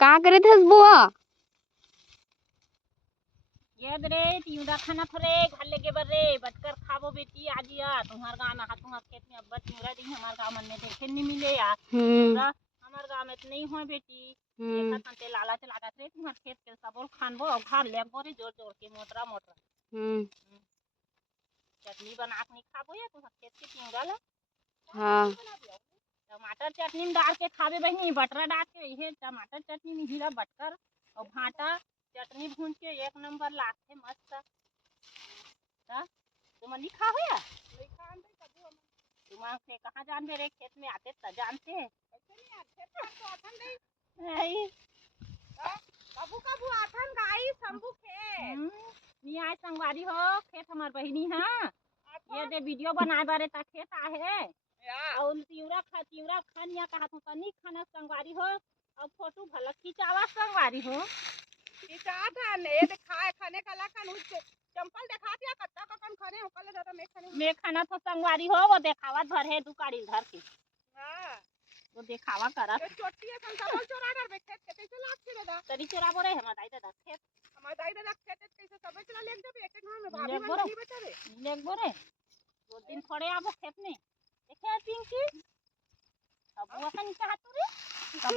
का करे थस बुआ? ये रे तिउरा खाना थोड़े घर लेके बर रे बटकर खाबो बेटी आज या तुम्हार गांव में हाथों खेत में अब तिउरा दी हमार गांव में ने देखे नहीं मिले यार तिउरा हमार गांव में तो नहीं हो बेटी देखा संते लाला चला रे तुम्हार खेत के सबोल खानबो और खा लेबो रे जोर जोर के मोटरा मोटरा चटनी बना के खाबो या तुम्हार खेत के तिउरा ला। हां टमाटर चटनी में डाल के खाबे बहनी बटरा डाल के ये टमाटर चटनी में हीरा बटकर और भाटा चटनी भून के एक नंबर लागते मस्त तुम नहीं खाओ या तुम से कहाँ जान रे खेत में आते त जानते ऐसे नहीं यार खेत में तो आथन नहीं बाबू काबू आथन गाई शंभू खेत नहीं आए संगवारी हो खेत हमार बहिनी हां ये दे वीडियो बनाए बारे ता खेत आहे और तिउरा खानिया कहा तो नहीं खाना संगवारी हो और फोटो भला खिंचावा संगवारी हो खिंचात है ने दिखाए खाने का लखन उस चंपल दिखा दिया कत्ता ककन खाने ओकले दादा मैं खाना तो संगवारी हो वो दिखावा धर है दुकाड़ी धर के हां वो दिखावा करा छोटी है संसार चोरा कर बे खेत के कैसे लाग के दादा तरी चोरा बोरे हम दाई दादा खेत हम दाई दादा खेत कैसे सब चला ले जब एक घर में भाभी मन नहीं बचा रे ले बोरे दो दिन थोड़े आबो खेत में देखे पिंकी अब वो कन चाहत रे